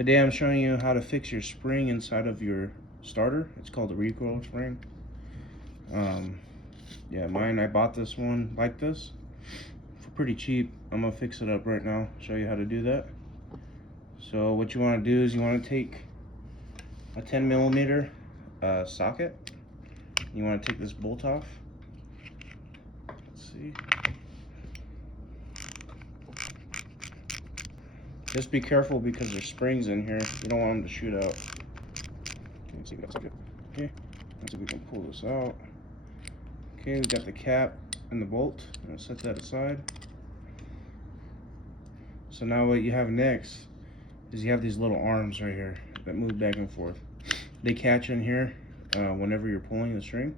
Today I'm showing you how to fix your spring inside of your starter. It's called the recoil spring. Yeah, I bought this one like this for pretty cheap. I'm gonna fix it up right now, show you how to do that. So what you want to do is you want to take a 10mm socket. You want to take this bolt off. Let's see. Just be careful because there's springs in here. You don't want them to shoot out. Let's see if we got socket. Okay, let's see if we can pull this out. Okay, we got the cap and the bolt. I'm gonna set that aside. So now what you have next is you have these little arms right here that move back and forth. They catch in here whenever you're pulling the string.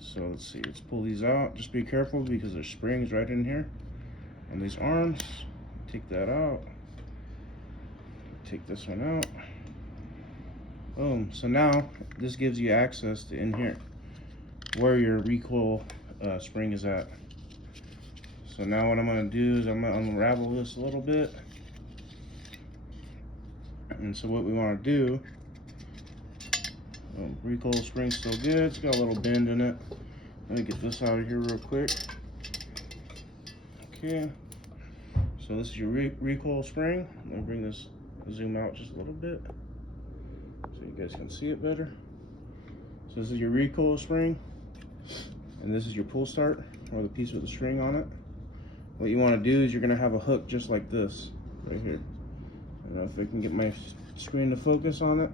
So let's see, let's pull these out. Just be careful because there's springs right in here on these arms. Take that out. Take this one out. Boom. So now this gives you access to in here where your recoil spring is at. So now what I'm going to do is I'm going to unravel this a little bit. And so what we want to do, recoil spring's still good. It's got a little bend in it. Let me get this out of here real quick. Okay. So this is your recoil spring. I'm going to bring this, zoom out just a little bit so you guys can see it better. So this is your recoil spring, and this is your pull start, or the piece with the string on it. What you want to do is you're going to have a hook just like this right here. I don't know if I can get my screen to focus on it.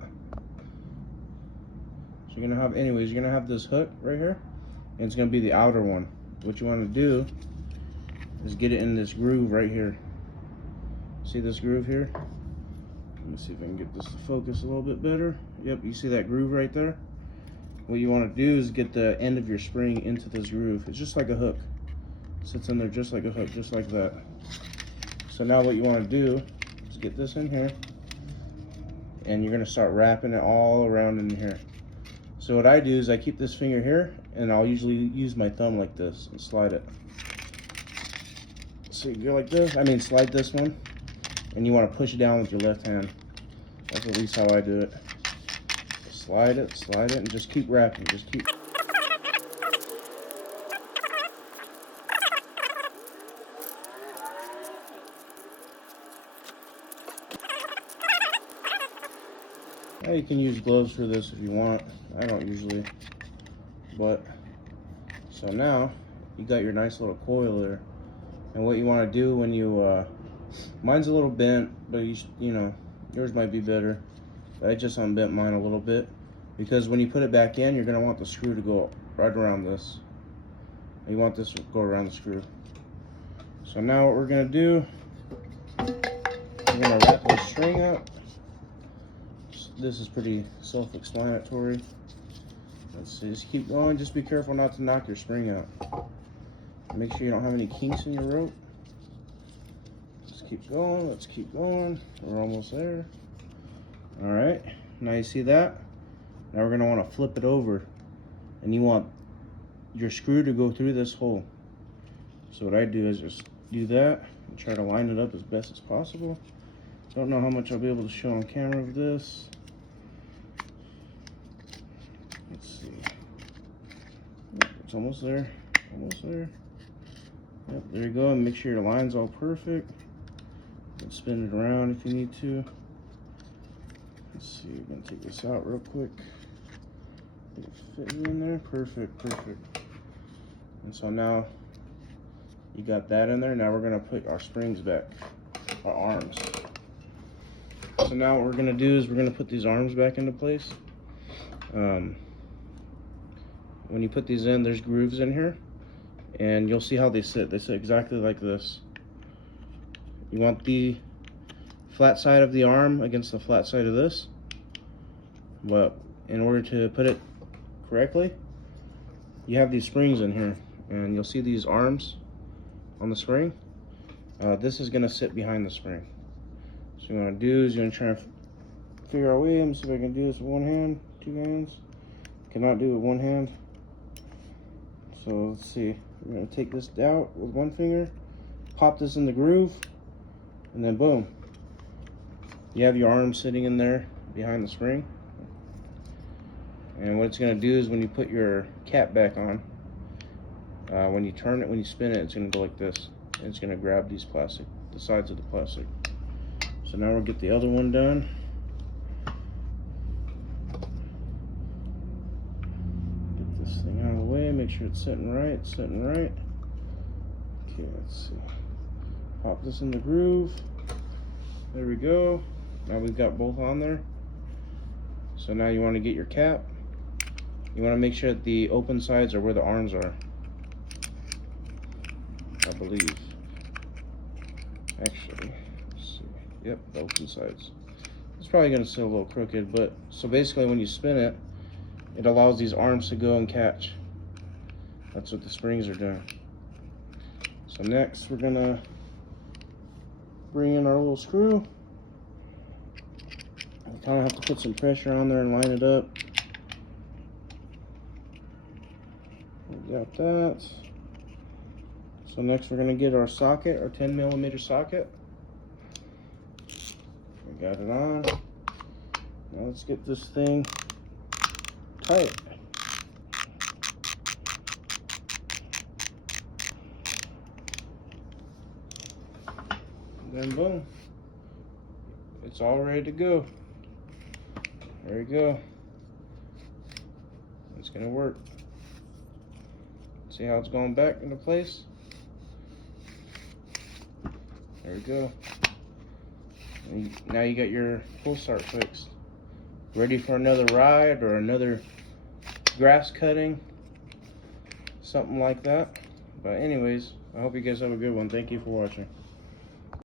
So you're going to have, anyways, you're going to have this hook right here, and it's going to be the outer one. What you want to do is get it in this groove right here. See this groove here? Let me see if I can get this to focus a little bit better. Yep, you see that groove right there? What you want to do is get the end of your spring into this groove. It's just like a hook. It sits in there just like a hook, just like that. So now what you want to do is get this in here, and you're going to start wrapping it all around in here. So what I do is I keep this finger here, and I'll usually use my thumb like this and slide it. So you go like this, slide this one, and you want to push it down with your left hand. That's at least how I do it. Slide it, and just keep wrapping, just keep. Now you can use gloves for this if you want. I don't usually, but so now you got your nice little coil there. And what you want to do when you, mine's a little bent, but you know, yours might be better. I just unbent mine a little bit because when you put it back in, you're going to want the screw to go right around this. You want this to go around the screw. So now what we're going to do, we're going to wrap the string up. This is pretty self-explanatory. Let's see, just keep going. Just be careful not to knock your spring out. Make sure you don't have any kinks in your rope. Just keep going. Let's keep going. We're almost there. All right. Now you see that? Now we're going to want to flip it over. And you want your screw to go through this hole. So what I do is just do that and try to line it up as best as possible. Don't know how much I'll be able to show on camera of this. Let's see. Yep, it's almost there. Almost there. Yep, there you go. And make sure your line's all perfect. And spin it around if you need to. Let's see. We're gonna take this out real quick. Get it fit in there. Perfect. Perfect. And so now you got that in there. Now we're gonna put our springs back, our arms. So now what we're gonna do is we're gonna put these arms back into place. When you put these in, there's grooves in here, and you'll see how they sit. They sit exactly like this. You want the flat side of the arm against the flat side of this, but in order to put it correctly, you have these springs in here, and you'll see these arms on the spring. This is gonna sit behind the spring. So what you want to do is you're going to try and figure out a way. Let me see if I can do this with one hand, two hands. Cannot do it with one hand. So let's see. We're going to take this out with one finger, pop this in the groove, and then boom. You have your arm sitting in there behind the spring. And what it's going to do is when you put your cap back on, when you turn it, when you spin it, it's going to go like this. And it's going to grab the sides of the plastic. So now we'll get the other one done. Get this thing out of the way, make sure it's sitting right, Okay, let's see. Pop this in the groove. There we go. Now we've got both on there. So now you want to get your cap. You want to make sure that the open sides are where the arms are, I believe. Actually, let's see. Yep, the open sides. It's probably going to sit a little crooked, but so basically when you spin it, it allows these arms to go and catch. That's what the springs are doing. So next we're going to bring in our little screw. You kind of have to put some pressure on there and line it up. We got that. So next we're going to get our socket, our 10mm socket. We got it on. Now let's get this thing tight. And then boom. It's all ready to go. There you go. It's gonna work. See how it's going back into place? There we go. And now you got your pull start fixed. Ready for another ride or another grass cutting, something like that. But anyways, I hope you guys have a good one. Thank you for watching.